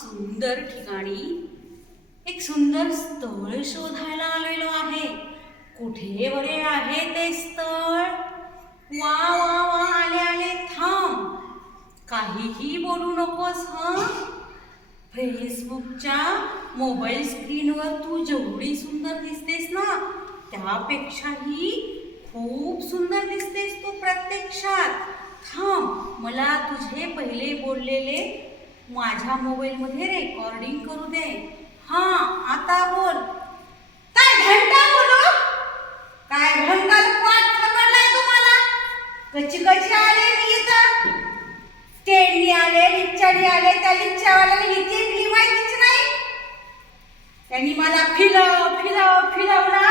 सुंदर ठिकाणी एक सुंदर स्थळ शोधायला आलेलो आहे. कुठे बरे आहे ते स्थळ? वा वा वा आले आले थांब. काहीही बोलू नकोस हा? फेसबुकच्या मोबाईल स्क्रीनवर तू जेवढी सुंदर दिसतेस ना त्यापेक्षाही खूप सुंदर दिसतेस तू प्रत्यक्षात. थांब मला तुझे पहिले बोललेले माझ्या मोबाईलमध्ये रेकॉर्डिंग करू दे. हा आता बोल. काय घंटा बोलू? काय घंटा? पाठ पकडलाय तुम्हाला? कची कची आले मी इथं? स्टेडनी आले लिच्चानी आले त्या लिच्चावाल्याला हिची ही माहितीच नाही. त्यांनी मला फिरव फिरव फिरवला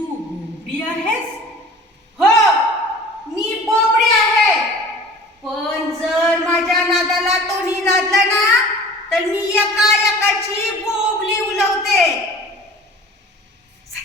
तू बोबडी आहेस? हो मी बोबडी आहे. पण जर माझ्या नादाला तो नादला ना तर मी एका एकाची